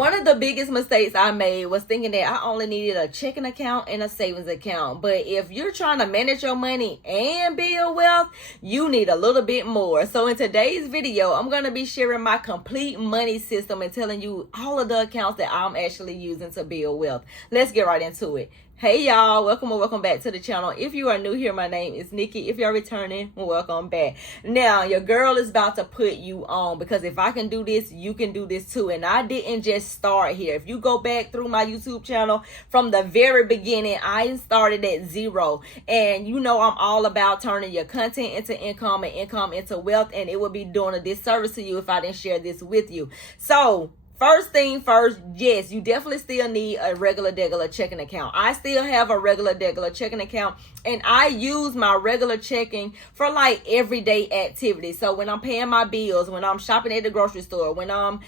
One of the biggest mistakes I made was thinking that I only needed a checking account and a savings account. But if you're trying to manage your money and build wealth, you need a little bit more. So in today's video, I'm going to be sharing my complete money system and telling you all of the accounts that I'm actually using to build wealth. Let's get right into it. Hey y'all, welcome back to the channel. If you are new here, my name is Nikki. If you're returning, welcome back. Now, your girl is about to put you on, because if I can do this, you can do this too. And I didn't just start here. If you go back through my YouTube channel from the very beginning, I started at zero. And you know I'm all about turning your content into income and income into wealth. And it would be doing a disservice to you if I didn't share this with you. So, first thing first, yes, you definitely still need a regular checking account. I still have a regular checking account, and I use my regular checking for like everyday activities. So when I'm paying my bills, when I'm shopping at the grocery store, when I'm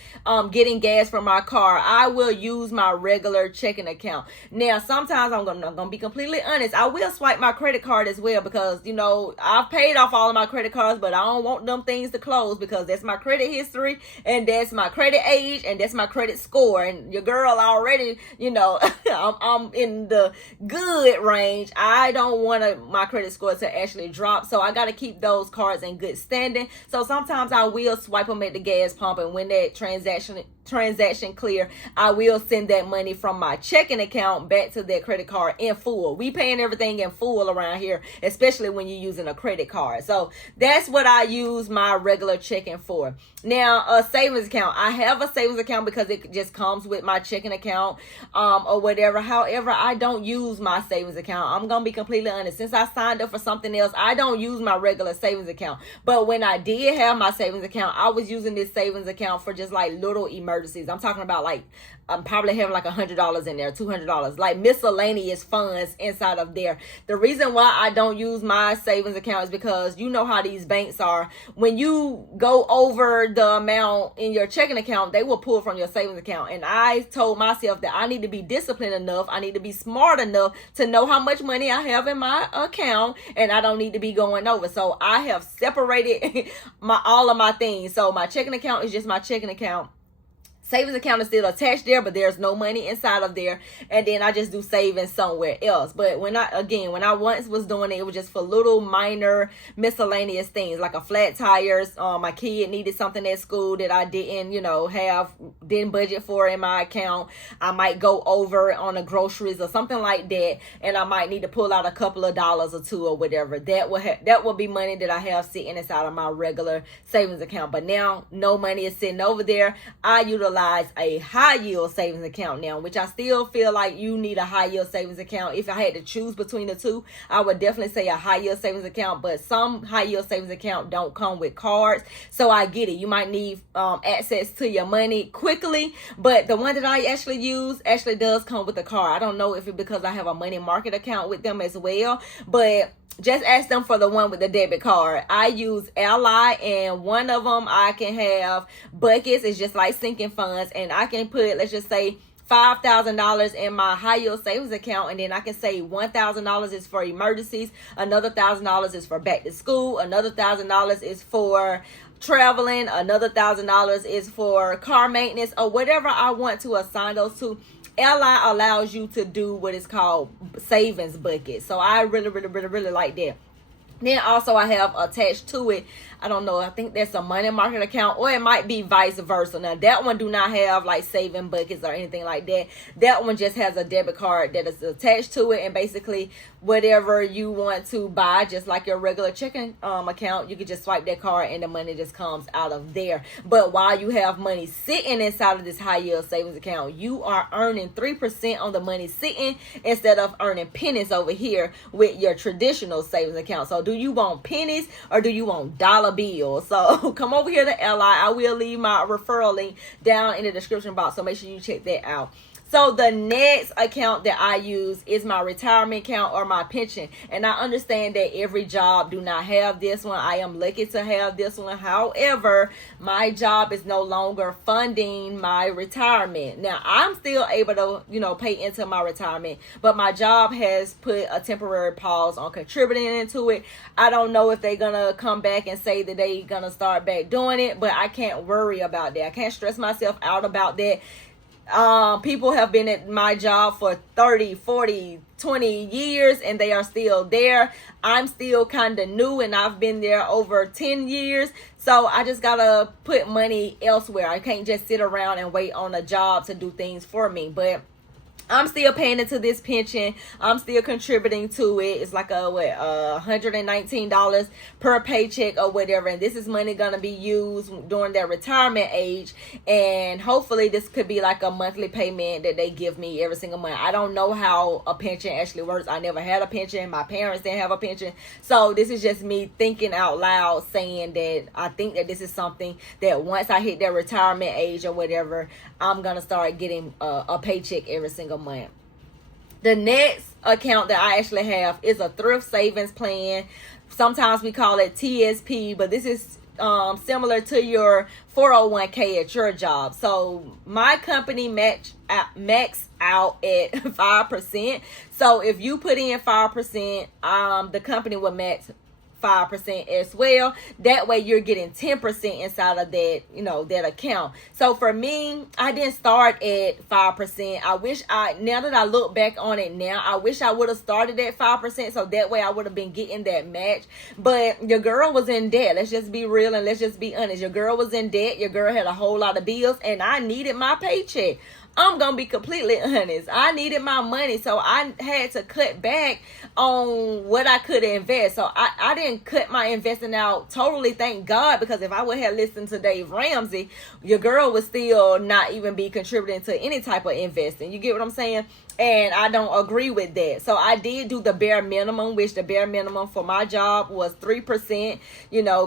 getting gas for my car, I will use my regular checking account. Now, sometimes I'm gonna be completely honest, I will swipe my credit card as well, because you know I've paid off all of my credit cards, but I don't want them things to close, because that's my credit history and that's my credit age and that's my credit score. And your girl already, you know, I'm in the good range. I don't want my credit score to actually drop, so I got to keep those cards in good standing. So sometimes I will swipe them at the gas pump, and when that transaction clear, I will send that money from my checking account back to that credit card in full. We paying everything in full around here, especially when you're using a credit card. So that's what I use my regular checking for. Now, a savings account, I have a savings account because it just comes with my checking account or whatever. However, I don't use my savings account. I'm gonna be completely honest. Since I signed up for something else, I don't use my regular savings account. But when I did have my savings account, I was using this savings account for just like little emergencies. I'm talking about like I'm probably having like $100 in there, $200, like miscellaneous funds inside of there. The reason why I don't use my savings account is because you know how these banks are. When you go over the amount in your checking account, they will pull from your savings account. And I told myself that I need to be disciplined enough, I need to be smart enough to know how much money I have in my account, and I don't need to be going over. So I have separated all of my things. So my checking account is just my checking account. Savings account is still attached there, but there's no money inside of there. And then I just do savings somewhere else. But when I once was doing it, it was just for little minor miscellaneous things, like a flat tires. My kid needed something at school that I didn't, didn't budget for in my account. I might go over on the groceries or something like that, and I might need to pull out a couple of dollars or two or whatever. That will be money that I have sitting inside of my regular savings account. But now no money is sitting over there. I utilize a high yield savings account now, which I still feel like you need a high yield savings account. If I had to choose between the two, I would definitely say a high yield savings account. But some high yield savings account don't come with cards, so I get it. You might need access to your money quickly, but the one that I actually use actually does come with a card. I don't know if it's because I have a money market account with them as well, but just ask them for the one with the debit card. I use Ally, and one of them I can have buckets. It's just like sinking funds, and I can put, let's just say, $5,000 in my high yield savings account, and then I can say $1,000 is for emergencies, another $1,000 is for back to school, another $1,000 is for traveling, another $1,000 is for car maintenance, or whatever I want to assign those to. Ally allows you to do what is called savings bucket. So I really like that. Then also I have attached to it, I don't know, I think that's a money market account, or it might be vice versa. Now that one do not have like saving buckets or anything like that. That one just has a debit card that is attached to it, and basically whatever you want to buy, just like your regular checking account, you can just swipe that card and the money just comes out of there. But while you have money sitting inside of this high yield savings account, you are earning 3% on the money sitting instead of earning pennies over here with your traditional savings account. So do you want pennies or do you want dollar bills? So come over here to Ally. I will leave my referral link down in the description box, so make sure you check that out. So the next account that I use is my retirement account or my pension. And I understand that every job do not have this one. I am lucky to have this one. However, my job is no longer funding my retirement. Now, I'm still able to, pay into my retirement, but my job has put a temporary pause on contributing into it. I don't know if they're going to come back and say that they're going to start back doing it, but I can't worry about that. I can't stress myself out about that. People have been at my job for 30, 40, 20 years and they are still there. I'm still kind of new and I've been there over 10 years. So I just gotta put money elsewhere. I can't just sit around and wait on a job to do things for me. But I'm still paying into this pension. I'm still contributing to it. It's like $119 per paycheck or whatever. And this is money gonna be used during their retirement age. And hopefully this could be like a monthly payment that they give me every single month. I don't know how a pension actually works. I never had a pension. My parents didn't have a pension. So this is just me thinking out loud, saying that I think that this is something that once I hit that retirement age or whatever, I'm gonna start getting a paycheck every single month. The next account that I actually have is a thrift savings plan. Sometimes we call it TSP, but this is similar to your 401k at your job. So my company max out at 5%. So if you put in 5%, the company will match 5% as well. That way you're getting 10% inside of that, that account. So for me, I didn't start at 5%. Now that I look back on it now, I wish I would have started at 5%. So that way I would have been getting that match. But your girl was in debt. Let's just be real and let's just be honest. Your girl was in debt. Your girl had a whole lot of bills and I needed my paycheck. I'm going to be completely honest. I needed my money, so I had to cut back on what I could invest. So I didn't cut my investing out totally, thank God, because if I would have listened to Dave Ramsey, your girl would still not even be contributing to any type of investing. You get what I'm saying? And I don't agree with that. So I did do the bare minimum, which the bare minimum for my job was 3%,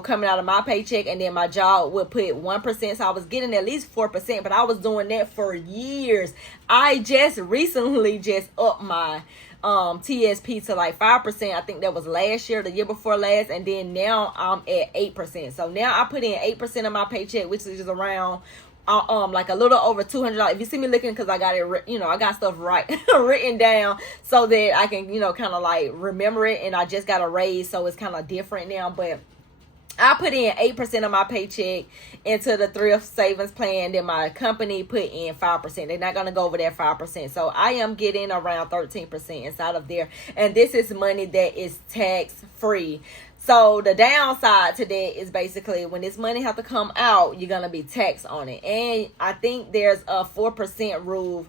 coming out of my paycheck. And then my job would put 1%. So I was getting at least 4%, but I was doing that for years. I just recently upped my TSP to like 5%. I think that was last year, the year before last. And then now I'm at 8%. So now I put in 8% of my paycheck, which is around like a little over $200. If you see me looking, because I got it, I got stuff written down so that I can, kind of like remember it. And I just got a raise, so it's kind of different now. But I put in 8% of my paycheck into the thrift savings plan. Then my company put in 5%. They're not going to go over that 5%. So I am getting around 13% inside of there. And this is money that is tax free. So the downside to that is basically when this money have to come out, you're going to be taxed on it. And I think there's a 4% rule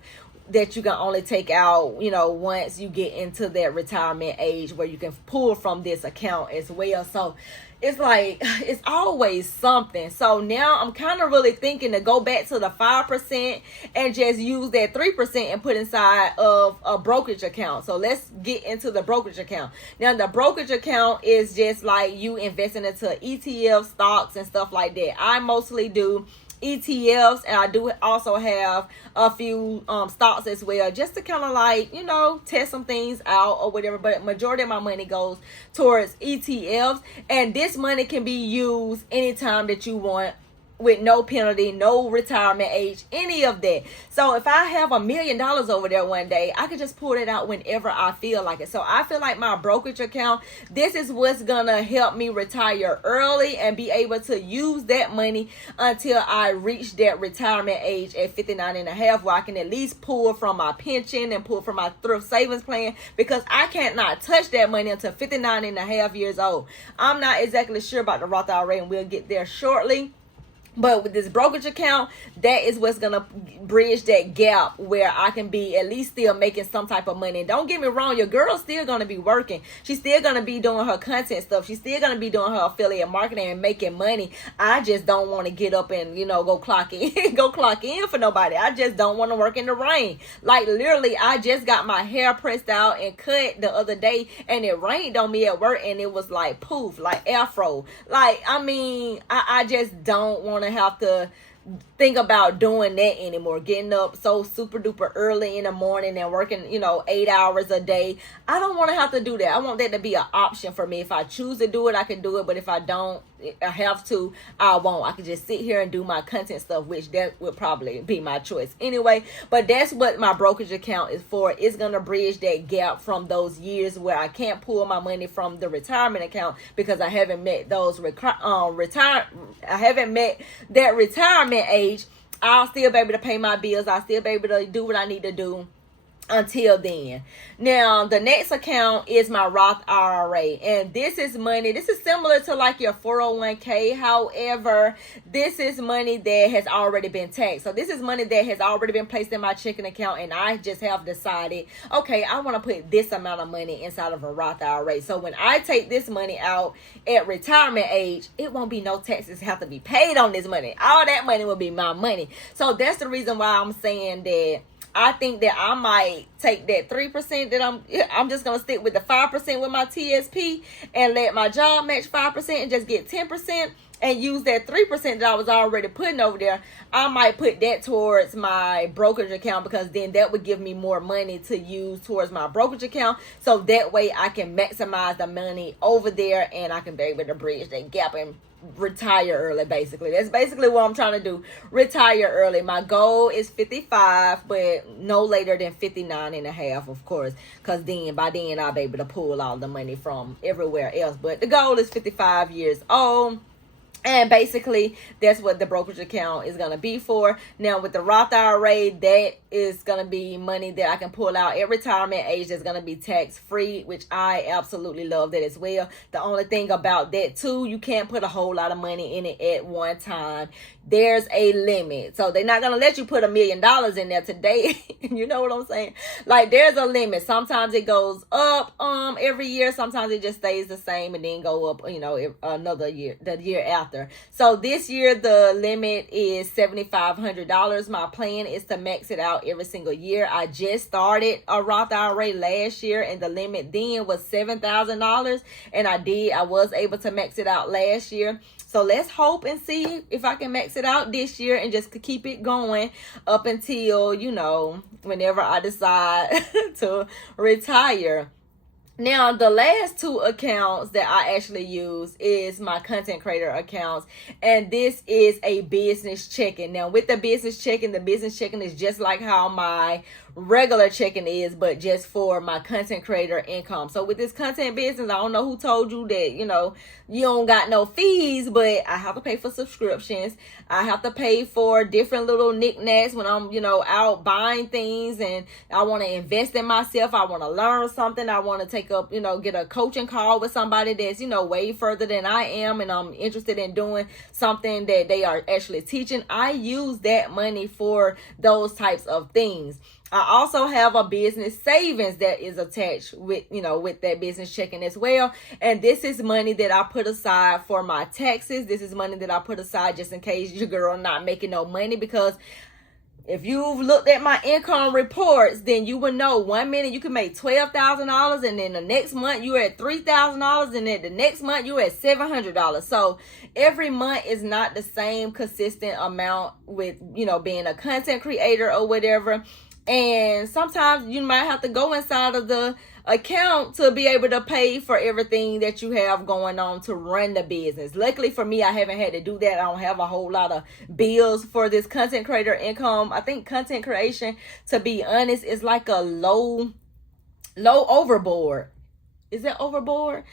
that you can only take out, once you get into that retirement age where you can pull from this account as well. So it's like, it's always something. So now I'm kind of really thinking to go back to the 5% and just use that 3% and put inside of a brokerage account. So let's get into the brokerage account. Now the brokerage account is just like you investing into ETF, stocks and stuff like that. I mostly do ETFs, and I do also have a few stocks as well, just to kind of like test some things out or whatever. But majority of my money goes towards ETFs, and this money can be used anytime that you want, with no penalty, no retirement age, any of that. So if I have $1 million over there one day, I can just pull it out whenever I feel like it. So I feel like my brokerage account, this is what's gonna help me retire early and be able to use that money until I reach that retirement age at 59 and a half, where I can at least pull from my pension and pull from my thrift savings plan, because I can't not touch that money until 59 and a half years old. I'm not exactly sure about the Roth IRA, and we'll get there shortly. But with this brokerage account, that is what's going to bridge that gap where I can be at least still making some type of money. And don't get me wrong, your girl's still going to be working. She's still going to be doing her content stuff. She's still going to be doing her affiliate marketing and making money. I just don't want to get up and, go clock in for nobody. I just don't want to work in the rain. Like literally, I just got my hair pressed out and cut the other day, and it rained on me at work, and it was like poof, like afro. Like, I just don't want to have to think about doing that anymore, getting up so super duper early in the morning and working 8 hours a day. I don't want to have to do that. I want that to be an option for me. If I choose to do it, I can do it, but if I don't have to, I won't. I can just sit here and do my content stuff, which that would probably be my choice anyway. But that's what my brokerage account is for. It's gonna bridge that gap from those years where I can't pull my money from the retirement account because I haven't met those I haven't met that retirement age. I'll still be able to pay my bills. I'll still be able to do what I need to do until then. Now, the next account is my Roth IRA, and this is money. This is similar to like your 401k. However, this is money that has already been taxed. So this is money that has already been placed in my checking account, and I just have decided, okay, I want to put this amount of money inside of a Roth IRA. So when I take this money out at retirement age, it won't be no taxes have to be paid on this money. All that money will be my money. So that's the reason why I'm saying that I think that I might take that 3% that I'm just going to stick with the 5% with my TSP and let my job match 5% and just get 10% and use that 3% that I was already putting over there. I might put that towards my brokerage account, because then that would give me more money to use towards my brokerage account. So that way I can maximize the money over there and I can be able to bridge that gap and retire early. Basically, that's basically what I'm trying to do. Retire early. My goal is 55, but no later than 59 and a half, of course, because then by then I'll be able to pull all the money from everywhere else. But the goal is 55 years old. And basically, that's what the brokerage account is going to be for. Now, with the Roth IRA, that is going to be money that I can pull out at retirement age that's going to be tax-free, which I absolutely love that as well. The only thing about that, too, you can't put a whole lot of money in it at one time. There's a limit. So they're not going to let you put $1 million in there today. You know what I'm saying? Like, there's a limit. Sometimes it goes up every year. Sometimes it just stays the same and then go up, another year, the year after. So this year, the limit is $7,500. My plan is to max it out every single year. I just started a Roth IRA last year, and the limit then was $7,000. And I was able to max it out last year. So let's hope and see if I can max it out this year and just keep it going up until, whenever I decide to retire. Now, the last two accounts that I actually use is my content creator accounts, and this is a business checking. Now, with the business checking is just like how my regular checking is, but just for my content creator income. So with this content business, I don't know who told you that, you don't got no fees, but I have to pay for subscriptions. I have to pay for different little knickknacks when I'm, out buying things, and I want to invest in myself. I want to learn something. I want to take up, get a coaching call with somebody that's, way further than I am, and I'm interested in doing something that they are actually teaching. I use that money for those types of things. I also have a business savings that is attached with, with that business checking as well. And this is money that I put aside for my taxes. This is money that I put aside just in case your girl not making no money, because if you've looked at my income reports, then you will know 1 minute you can make $12,000, and then the next month you're at $3,000, and then the next month you're at $700. So every month is not the same consistent amount with, being a content creator or whatever. And sometimes you might have to go inside of the account to be able to pay for everything that you have going on to run the business. Luckily for me, I haven't had to do that. I don't have a whole lot of bills for this content creator income. I think content creation, to be honest, is like a low overboard. Is that overboard?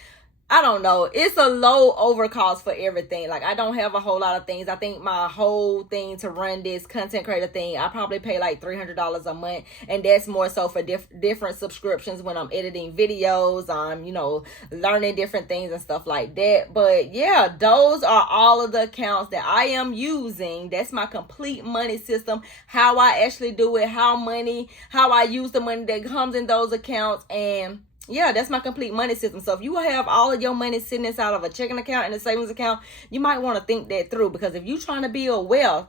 I don't know. It's a low overcost for everything. Like, I don't have a whole lot of things. I think my whole thing to run this content creator thing, I probably pay like $300 a month. And that's more so for different subscriptions when I'm editing videos. I'm, learning different things and stuff like that. But yeah, those are all of the accounts that I am using. That's my complete money system. How I actually do it, how I use the money that comes in those accounts. And yeah, that's my complete money system. So if you have all of your money sitting inside of a checking account and a savings account, you might want to think that through, because if you're trying to build wealth,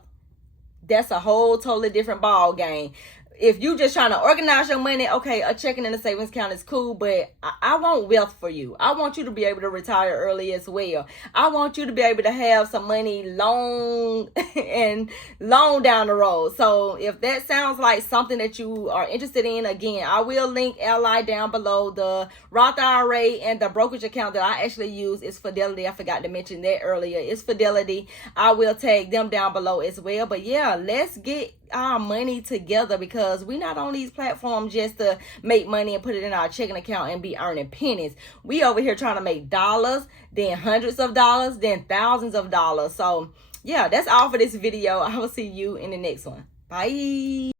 that's a whole totally different ball game. If you just trying to organize your money, okay, a checking and a savings account is cool, but I want wealth for you. I want you to be able to retire early as well. I want you to be able to have some money long down the road. So if that sounds like something that you are interested in, again, I will link Ally down below. The Roth IRA and the brokerage account that I actually use is Fidelity. I forgot to mention that earlier. It's Fidelity. I will tag them down below as well. But yeah, let's get our money together, because we not on these platforms just to make money and put it in our checking account and be earning pennies. We over here trying to make dollars, then hundreds of dollars, then thousands of dollars. So yeah, that's all for this video. I will see you in the next one. Bye.